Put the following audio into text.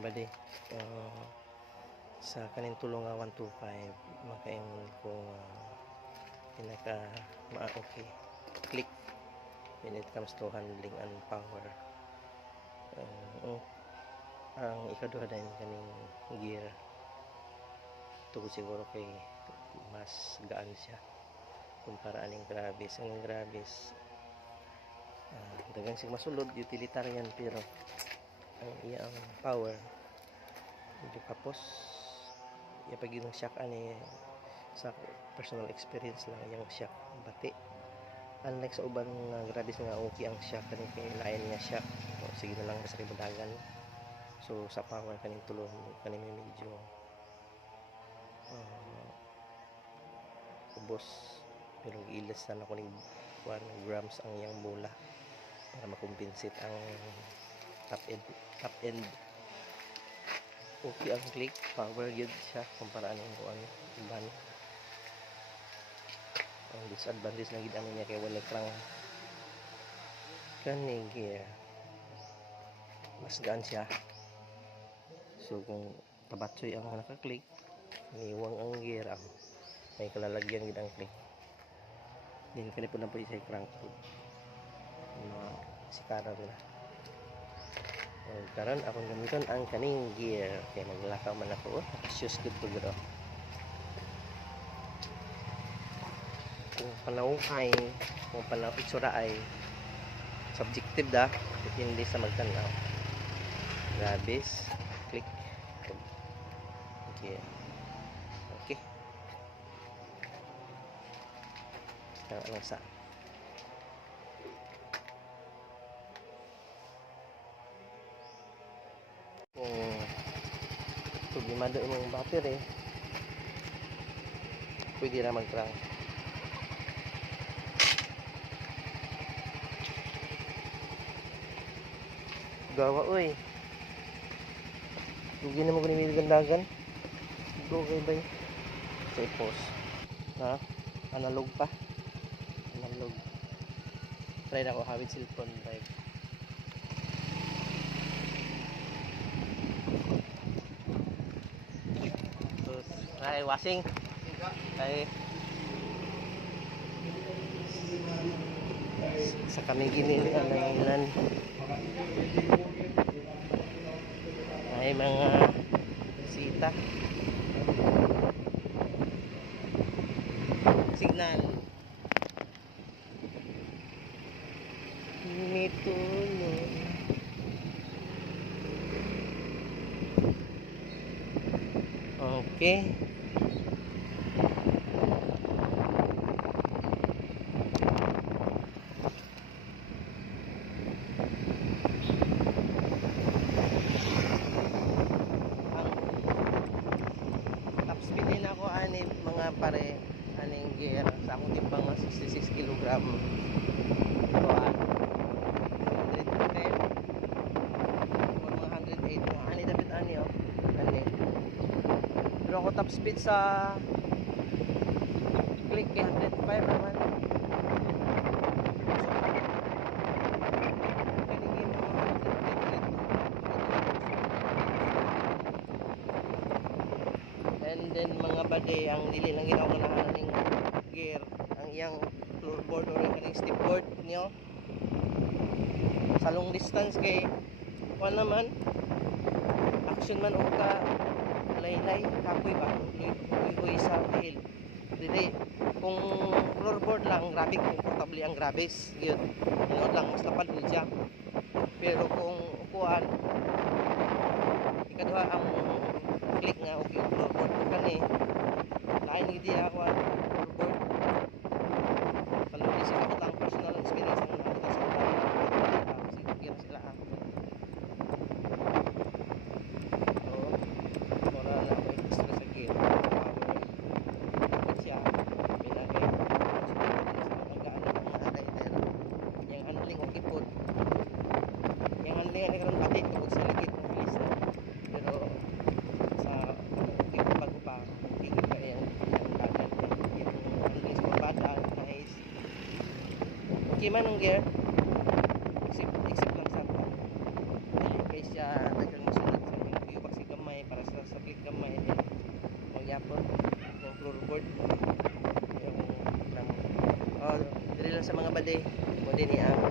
mga badi, uh, sa kaning tulong nga 125 makaingon ko pinaka okay click when it comes to handling and power. Ang ikaduha din kaning gear tungod siguro kay mas gaan siya kumpara aning Gravis. Ang Gravis dagang sig masulod utilitarian, pero ang iyang power medyo kapos. Iya pag yung shock ani sa personal experience lang yung shock bati, unlike sa uban nga Gravis nga okay ang shock kaning kay lain nga shock o sige na lang sa kibudagan. So sa power kaning tulon kaning medyo ubos, pero ilas na ako ng 1 grams ang iyang bola para makumpensate ang top end. Okay ang click, power good siya kumpara ng iban. Ang disadvantage na gid ano niya kay wala krang kaning gear, mas gaan siya. So kung tabatsoy ang naka-click, niwang ang gear ang may kalalagyan gid ang click. Din kani po na po isa crank rod na sikaran na. Karon akong gamiton ang kaning gear kay maglakaw man ako. Shoes good to go. Kung panahon ay kung panahon itsura ay subjective da, depende sa magtanaw. Gravis click gear. Okay. Ang sa kung problemado imong battery, pwede na mag-crank. Gawa oy, lugi na mo kung gandagan go kay bay sa post ha, analog pa, analog. Try na ko hawid cellphone drive. Ay, washing. Ay. Sa kami gini alangan. Ay mga sita. Signal. Mitulong. Okay. Mga pare aning gear sa akong timbang nga 66 kg kuan 110 or mga 108 mga ani dapat ani ani, pero ako top speed sa click kay 105 naman. And then mga bade, ang dili lang ginawa na ning gear ang iyang floorboard or kaning stepboard niyo sa long distance kay kuan naman action man o ka laylay kapoy ba uy sa hill dili. Kung floorboard lang grabe comfortable ang Gravis yun, inod lang mas lapad siya. Pero kung kuan ikaduha ang click nga okay yung floorboard ko kani lain hindi ako floorboard kaluli sa kapit ang personal experience ang nakita sa kasi kira sila so mura na ako extra sa gear power siya pinagay magaan ang mga rider yung handling okay po, yung handling ay karon pati tungkol sa likit ng bilis na, pero okay man ang gear except lang sa dili kay siya tagang masunod sa yung view. board. Yung namo. Oh, diri lang sa mga balde mo din ang